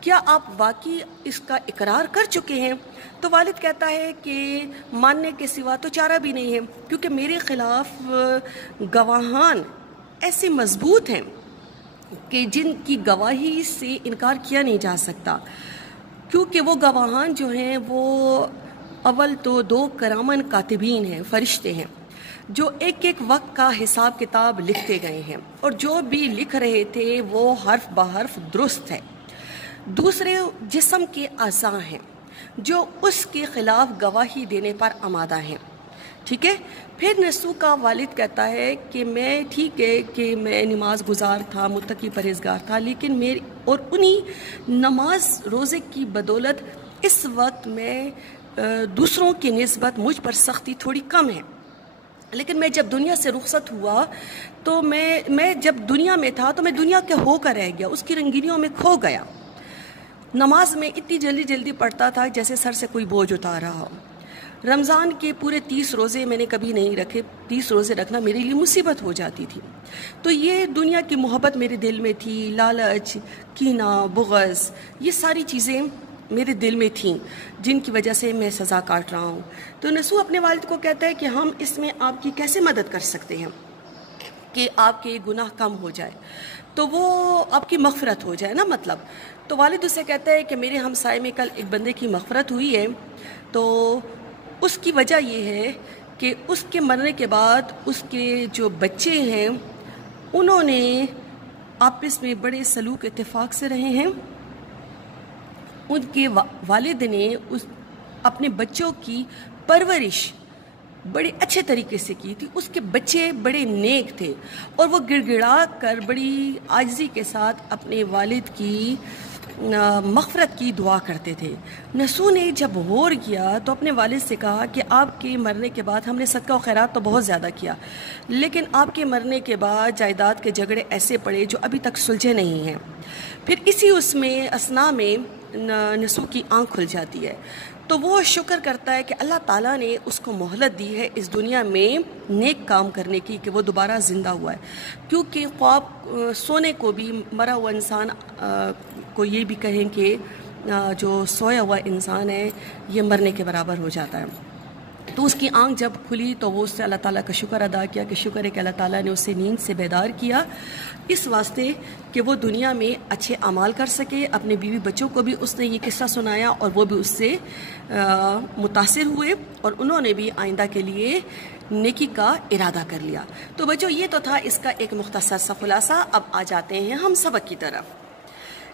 کیا آپ واقعی اس کا اقرار کر چکے ہیں؟ تو والد کہتا ہے کہ ماننے کے سوا تو چارہ بھی نہیں ہے، کیونکہ میرے خلاف گواہان ایسے مضبوط ہیں کہ جن کی گواہی سے انکار کیا نہیں جا سکتا، کیونکہ وہ گواہان جو ہیں وہ اول تو 2 کرامن کاتبین ہیں، فرشتے ہیں، جو ایک ایک وقت کا حساب کتاب لکھتے گئے ہیں، اور جو بھی لکھ رہے تھے وہ حرف بحرف درست ہے۔ دوسرے جسم کے اعضاء ہیں جو اس کے خلاف گواہی دینے پر آمادہ ہیں، ٹھیک ہے۔ پھر نسو کا والد کہتا ہے کہ میں ٹھیک ہے کہ میں نماز گزار تھا، متقی پرہیزگار تھا، لیکن انہی نماز روزے کی بدولت اس وقت میں دوسروں کی نسبت مجھ پر سختی تھوڑی کم ہے، لیکن میں جب دنیا سے رخصت ہوا تو میں جب دنیا میں تھا تو میں دنیا کے ہو کر رہ گیا، اس کی رنگینیوں میں کھو گیا۔ نماز میں اتنی جلدی پڑھتا تھا جیسے سر سے کوئی بوجھ اتار رہا ہو۔ رمضان کے پورے 30 روزے میں نے کبھی نہیں رکھے، 30 روزے رکھنا میرے لیے مصیبت ہو جاتی تھی۔ تو یہ دنیا کی محبت میرے دل میں تھی، لالچ، کینہ، بغض، یہ ساری چیزیں میرے دل میں تھیں جن کی وجہ سے میں سزا کاٹ رہا ہوں۔ تو نسو اپنے والد کو کہتا ہے کہ ہم اس میں آپ کی کیسے مدد کر سکتے ہیں کہ آپ کے گناہ کم ہو جائے، تو وہ آپ کی مغفرت ہو جائے نا، مطلب۔ تو والد اسے کہتا ہے کہ میرے ہمسائے میں کل ایک بندے کی مغفرت ہوئی ہے، تو اس کی وجہ یہ ہے کہ اس کے مرنے کے بعد اس کے جو بچے ہیں انہوں نے آپس میں بڑے سلوک اتفاق سے رہے ہیں، ان کے والد نے اپنے بچوں کی پرورش بڑے اچھے طریقے سے کی تھی، اس کے بچے بڑے نیک تھے، اور وہ گڑ گڑا کر بڑی عاجزی کے ساتھ اپنے والد کی مغفرت کی دعا کرتے تھے۔ نسو نے جب غور کیا تو اپنے والد سے کہا کہ آپ کے مرنے کے بعد ہم نے صدقہ و خیرات تو بہت زیادہ کیا، لیکن آپ کے مرنے کے بعد جائیداد کے جھگڑے ایسے پڑے جو ابھی تک سلجھے نہیں ہیں۔ پھر اسی اسنا میں نسو کی آنکھ کھل جاتی ہے، تو وہ شکر کرتا ہے کہ اللہ تعالیٰ نے اس کو مہلت دی ہے اس دنیا میں نیک کام کرنے کی، کہ وہ دوبارہ زندہ ہوا ہے، کیونکہ خواب سونے کو بھی مرا ہوا انسان کو یہ بھی کہیں کہ جو سویا ہوا انسان ہے یہ مرنے کے برابر ہو جاتا ہے۔ تو اس کی آنکھ جب کھلی تو وہ اس سے اللہ تعالیٰ کا شکر ادا کیا کہ شکر ہے کہ اللہ تعالیٰ نے اسے نیند سے بیدار کیا، اس واسطے کہ وہ دنیا میں اچھے اعمال کر سکے۔ اپنے بیوی بچوں کو بھی اس نے یہ قصہ سنایا اور وہ بھی اس سے متاثر ہوئے، اور انہوں نے بھی آئندہ کے لیے نیکی کا ارادہ کر لیا۔ تو بچوں یہ تو تھا اس کا ایک مختصر سا خلاصہ۔ اب آ جاتے ہیں ہم سبق کی طرف۔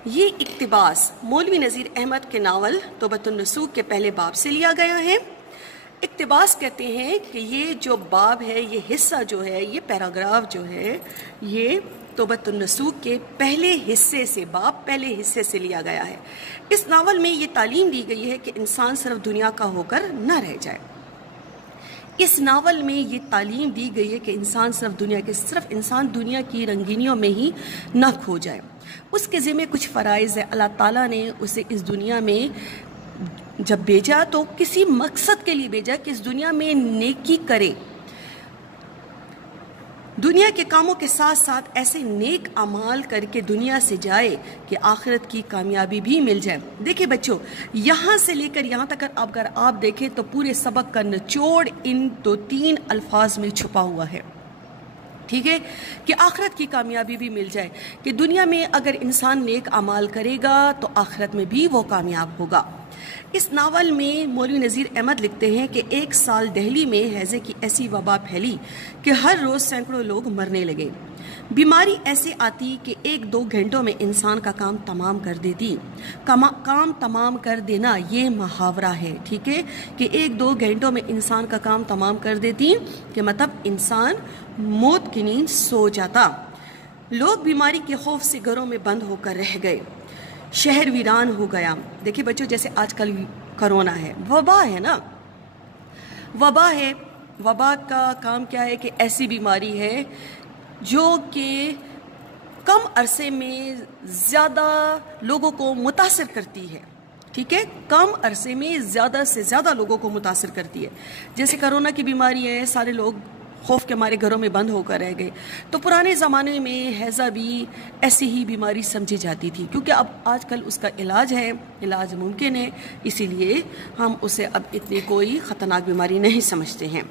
یہ اقتباس مولوی نذیر احمد کے ناول توبۃ النصوح کے پہلے باب سے لیا گیا ہے۔ اقتباس کہتے ہیں کہ یہ جو باب ہے، یہ حصہ جو ہے، یہ پیراگراف جو ہے، یہ توبۃ النصوح کے پہلے حصے سے، باب پہلے حصے سے لیا گیا ہے۔ اس ناول میں یہ تعلیم دی گئی ہے کہ انسان صرف دنیا کا ہو کر نہ رہ جائے۔ اس ناول میں یہ تعلیم دی گئی ہے کہ انسان صرف انسان دنیا کی رنگینیوں میں ہی نہ کھو جائے۔ اس کے ذمہ کچھ فرائض ہے۔ اللہ تعالیٰ نے اسے اس دنیا میں جب بھیجا تو کسی مقصد کے لیے بھیجا کہ اس دنیا میں نیکی کرے، دنیا کے کاموں کے ساتھ ساتھ ایسے نیک اعمال کر کے دنیا سے جائے کہ آخرت کی کامیابی بھی مل جائے۔ دیکھیں بچوں، یہاں سے لے کر یہاں تک اگر آپ دیکھیں تو پورے سبق کا نچوڑ ان 2-3 الفاظ میں چھپا ہوا ہے، ٹھیک ہے، کہ آخرت کی کامیابی بھی مل جائے، کہ دنیا میں اگر انسان نیک اعمال کرے گا تو آخرت میں بھی وہ کامیاب ہوگا۔ اس ناول میں مولوی نذیر احمد لکھتے ہیں کہ ایک سال دہلی میں ہیضے کی ایسی وبا پھیلی کہ ہر روز سینکڑوں لوگ مرنے لگے۔ بیماری ایسے آتی کہ 1-2 گھنٹوں میں انسان کا کام تمام کر دیتی۔ کام تمام کر دینا یہ محاورہ ہے، ٹھیک ہے، کہ 1-2 گھنٹوں میں انسان کا کام تمام کر دیتی، کہ مطلب انسان موت کی نیند سو جاتا۔ لوگ بیماری کے خوف سے گھروں میں بند ہو کر رہ گئے، شہر ویران ہو گیا۔ دیکھیں بچوں، جیسے آج کل کرونا ہے، وبا ہے نا، وبا ہے۔ وبا کا کام کیا ہے کہ ایسی بیماری ہے جو کہ کم عرصے میں زیادہ لوگوں کو متاثر کرتی ہے، ٹھیک ہے، کم عرصے میں زیادہ سے زیادہ لوگوں کو متاثر کرتی ہے۔ جیسے کرونا کی بیماری ہے، سارے لوگ خوف کے ہمارے گھروں میں بند ہو کر رہ گئے. تو پرانے زمانے میں ہیضہ بھی ایسی ہی بیماری سمجھی جاتی تھی، کیونکہ اب آج کل اس کا علاج ہے، علاج ممکن ہے، اسی لیے ہم اسے اب اتنی کوئی خطرناک بیماری نہیں سمجھتے ہیں.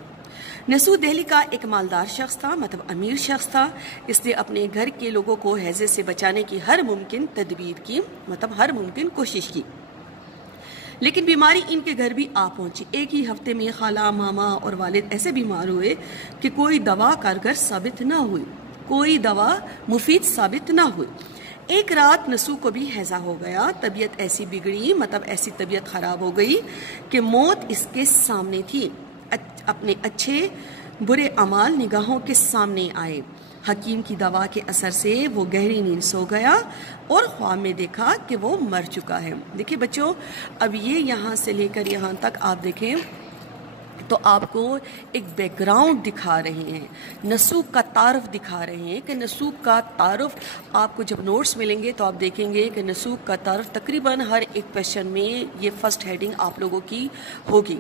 نسو دہلی کا ایک مالدار شخص تھا، مطلب امیر شخص تھا. اس نے اپنے گھر کے لوگوں کو ہیضے سے بچانے کی ہر ممکن تدبیر کی، مطلب ہر ممکن کوشش کی، لیکن بیماری ان کے گھر بھی آ پہنچی. ایک ہی ہفتے میں خالہ، ماما اور والد ایسے بیمار ہوئے کہ کوئی دوا کارگر ثابت نہ ہوئی، کوئی دوا مفید ثابت نہ ہوئی. ایک رات نسو کو بھی ہیضہ ہو گیا. طبیعت ایسی بگڑی، مطلب ایسی طبیعت خراب ہو گئی کہ موت اس کے سامنے تھی. اپنے اچھے برے اعمال نگاہوں کے سامنے آئے. حکیم کی دوا کے اثر سے وہ گہری نیند سو گیا اور خواب میں دیکھا کہ وہ مر چکا ہے. دیکھیں بچوں، اب یہ یہاں سے لے کر یہاں تک آپ دیکھیں تو آپ کو ایک بیک گراؤنڈ دکھا رہے ہیں، نسوک کا تعارف دکھا رہے ہیں کہ نسوک کا تعارف آپ کو جب نوٹس ملیں گے تو آپ دیکھیں گے کہ نسوک کا تعارف تقریباً ہر ایک کویشچن میں یہ فرسٹ ہیڈنگ آپ لوگوں کی ہوگی.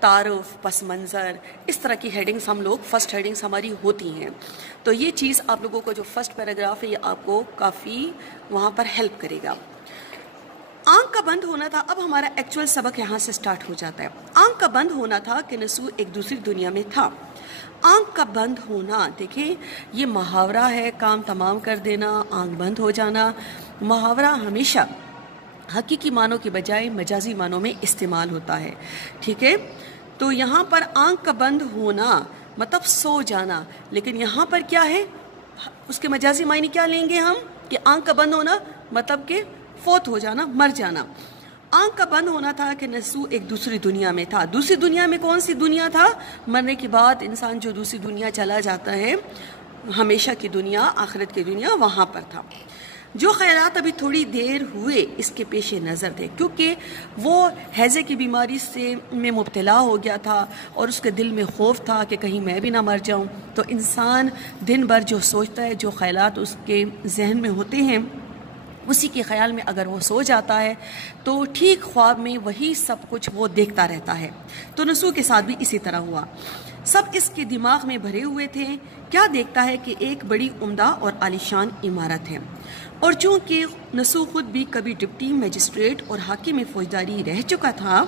تعارف، پس منظر، اس طرح کی ہیڈنگز ہم لوگ فرسٹ ہیڈنگز ہماری ہوتی ہیں. تو یہ چیز آپ لوگوں کو جو فرسٹ پیراگراف ہے یہ آپ کو کافی وہاں پر ہیلپ کرے گا. آنکھ کا بند ہونا تھا. اب ہمارا ایکچول سبق یہاں سے سٹارٹ ہو جاتا ہے. آنکھ کا بند ہونا تھا کہ نسو ایک دوسری دنیا میں تھا. آنکھ کا بند ہونا، دیکھیں یہ محاورہ ہے، کام تمام کر دینا، آنکھ بند ہو جانا. محاورہ ہمیشہ حقیقی معنوں کے بجائے مجازی معنوں میں استعمال ہوتا ہے، ٹھیک ہے. تو یہاں پر آنکھ کا بند ہونا مطلب سو جانا، لیکن یہاں پر کیا ہے، اس کے مجازی معنی کیا لیں گے ہم کہ آنکھ کا بند ہونا مطلب کہ فوت ہو جانا، مر جانا. آنکھ کا بند ہونا تھا کہ نسو ایک دوسری دنیا میں تھا. دوسری دنیا میں کون سی دنیا تھا؟ مرنے کے بعد انسان جو دوسری دنیا چلا جاتا ہے، ہمیشہ کی دنیا، آخرت کی دنیا، وہاں پر تھا. جو خیالات ابھی تھوڑی دیر ہوئے اس کے پیش نظر تھے، کیونکہ وہ ہیضے کی بیماری سے میں مبتلا ہو گیا تھا اور اس کے دل میں خوف تھا کہ کہیں میں بھی نہ مر جاؤں. تو انسان دن بھر جو سوچتا ہے، جو خیالات اس کے ذہن میں ہوتے ہیں، اسی کے خیال میں اگر وہ سو جاتا ہے تو ٹھیک خواب میں وہی سب کچھ وہ دیکھتا رہتا ہے. تو نسو کے ساتھ بھی اسی طرح ہوا. سب اس کے دماغ میں بھرے ہوئے تھے. کیا دیکھتا ہے کہ ایک بڑی عمدہ اور عالیشان عمارت ہے، اور چونکہ نسو خود بھی کبھی ڈپٹی میجسٹریٹ اور حاکم فوجداری رہ چکا تھا،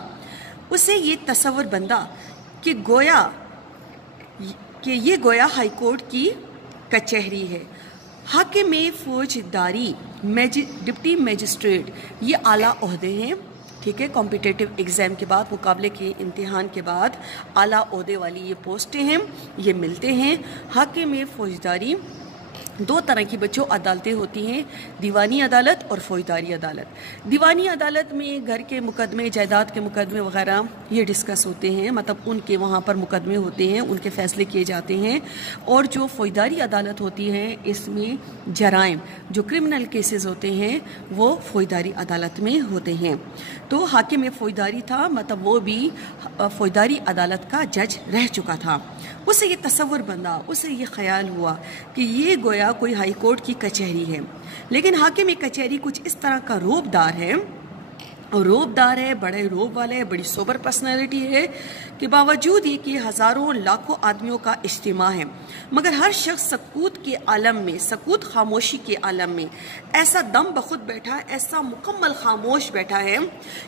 اسے یہ تصور بندہ کہ یہ گویا ہائی کورٹ کی کچہری ہے. حاکم فوجداری، ڈپٹی میجسٹریٹ، یہ اعلیٰ عہدے ہیں، ٹھیک ہے. کمپیٹیٹیو ایگزام کے بعد، مقابلے کے امتحان کے بعد اعلیٰ عہدے والی یہ پوسٹیں ہیں، یہ ملتے ہیں. حاکم فوجداری، دو طرح کی بچوں عدالتیں ہوتی ہیں، دیوانی عدالت اور فوجداری عدالت. دیوانی عدالت میں گھر کے مقدمے، جائیداد کے مقدمے وغیرہ یہ ڈسکس ہوتے ہیں، مطلب ان کے وہاں پر مقدمے ہوتے ہیں، ان کے فیصلے کیے جاتے ہیں. اور جو فوجداری عدالت ہوتی ہے، اس میں جرائم، جو کرمنل کیسز ہوتے ہیں، وہ فوجداری عدالت میں ہوتے ہیں. تو حاکم فوجداری تھا، مطلب وہ بھی فوجداری عدالت کا جج رہ چکا تھا. اسے یہ تصور بندہ، اسے یہ خیال ہوا کہ یہ گویا کوئی ہائی کورٹ کی کچہری ہے. لیکن حاکم کچہری کچھ اس طرح کا روبدار ہے، بڑے روب والا ہے، بڑی سوبر پرسنالٹی ہے کہ باوجود یہ کہ ہزاروں لاکھوں آدمیوں کا اجتماع ہے، مگر ہر شخص سکوت کے عالم میں، سکوت خاموشی کے عالم میں ایسا دم بخود بیٹھا ہے، ایسا مکمل خاموش بیٹھا ہے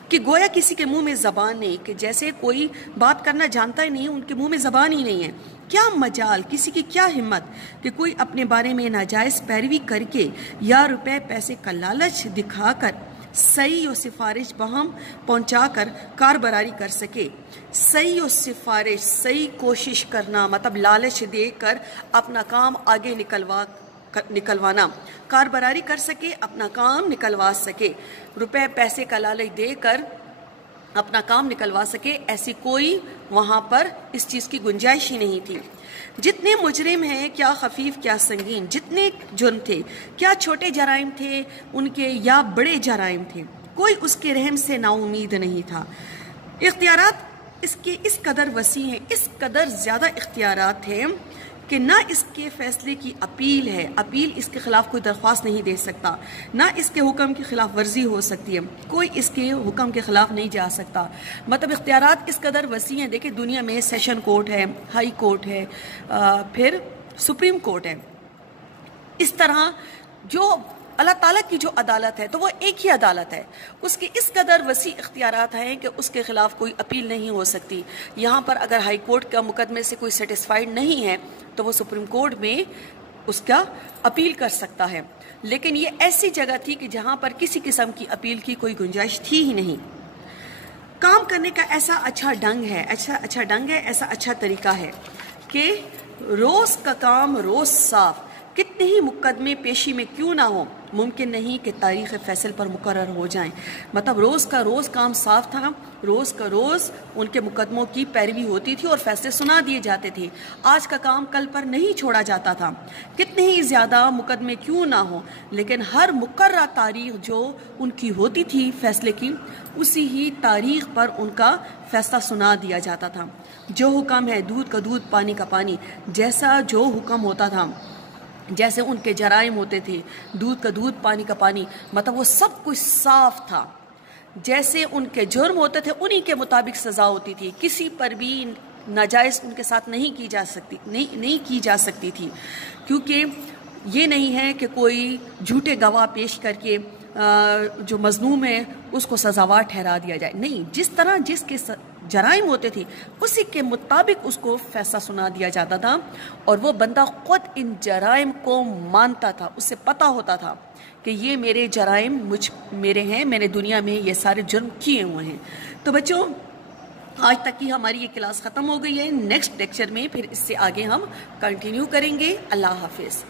کہ گویا کسی کے منہ میں زبان نہیں، کہ جیسے کوئی بات کرنا جانتا ہی نہیں، ان کے منہ میں زبان ہی نہیں ہے. کیا مجال، کسی کی کیا ہمت کہ کوئی اپنے بارے میں ناجائز پیروی کر کے یا روپے پیسے کا لالچ دکھا کر صحیح و سفارش بہم پہنچا کر کاربراری کر سکے. صحیح و سفارش، صحیح کوشش کرنا، مطلب لالچ دے کر اپنا کام آگے نکلوانا، کاربراری کر سکے، اپنا کام نکلوا سکے، روپے پیسے کا لالچ دے کر اپنا کام نکلوا سکے، ایسی کوئی وہاں پر اس چیز کی گنجائش ہی نہیں تھی. جتنے مجرم ہیں، کیا خفیف کیا سنگین، جتنے جرم تھے، کیا چھوٹے جرائم تھے ان کے یا بڑے جرائم تھے، کوئی اس کے رحم سے نا امید نہیں تھا. اختیارات اس کے اس قدر وسیع ہیں، اس قدر زیادہ اختیارات ہیں کہ نہ اس کے فیصلے کی اپیل ہے، اپیل اس کے خلاف کوئی درخواست نہیں دے سکتا، نہ اس کے حکم کی خلاف ورزی ہو سکتی ہے، کوئی اس کے حکم کے خلاف نہیں جا سکتا۔ مطلب اختیارات اس قدر وسیع ہیں۔ دیکھیں دنیا میں سیشن کورٹ ہے، ہائی کورٹ ہے، پھر سپریم کورٹ ہے۔ اس طرح جو اللہ تعالیٰ کی جو عدالت ہے تو وہ ایک ہی عدالت ہے، اس کی اس قدر وسیع اختیارات ہیں کہ اس کے خلاف کوئی اپیل نہیں ہو سکتی۔ یہاں پر اگر ہائی کورٹ کا مقدمے سے کوئی سیٹسفائیڈ نہیں ہے تو وہ سپریم کورٹ میں اس کا اپیل کر سکتا ہے، لیکن یہ ایسی جگہ تھی کہ جہاں پر کسی قسم کی اپیل کی کوئی گنجائش تھی ہی نہیں۔ کام کرنے کا ایسا اچھا ڈنگ ہے، ایسا اچھا طریقہ ہے کہ روز کا کام روز صاف، کتنے ہی مقدمے پیشی میں کیوں نہ ہو، ممکن نہیں کہ تاریخ فیصل پر مقرر ہو جائیں۔ مطلب روز کا روز کام صاف تھا، روز کا روز ان کے مقدموں کی پیروی ہوتی تھی اور فیصلے سنا دیے جاتے تھے۔ آج کا کام کل پر نہیں چھوڑا جاتا تھا، کتنے ہی زیادہ مقدمے کیوں نہ ہوں، لیکن ہر مقررہ تاریخ جو ان کی ہوتی تھی فیصلے کی، اسی ہی تاریخ پر ان کا فیصلہ سنا دیا جاتا تھا۔ جو حکم ہے دودھ کا دودھ پانی کا پانی، جیسا جو حکم ہوتا تھا، جیسے ان کے جرائم ہوتے تھے، دودھ کا دودھ پانی کا پانی، مطلب وہ سب کچھ صاف تھا۔ جیسے ان کے جرم ہوتے تھے انہی کے مطابق سزا ہوتی تھی، کسی پر بھی ناجائز ان کے ساتھ نہیں کی جا سکتی تھی، کیونکہ یہ نہیں ہے کہ کوئی جھوٹے گواہ پیش کر کے جو مظلوم ہے اس کو سزاوار ٹھہرا دیا جائے، نہیں، جس طرح جس کے جرائم ہوتے تھے اسی کے مطابق اس کو فیصلہ سنا دیا جاتا تھا، اور وہ بندہ خود ان جرائم کو مانتا تھا، اس سے پتہ ہوتا تھا کہ یہ میرے جرائم میرے ہیں، میں نے دنیا میں یہ سارے جرم کیے ہوئے ہیں۔ تو بچوں آج تک کی ہماری یہ کلاس ختم ہو گئی ہے، نیکسٹ لیکچر میں پھر اس سے آگے ہم کنٹینیو کریں گے۔ اللہ حافظ۔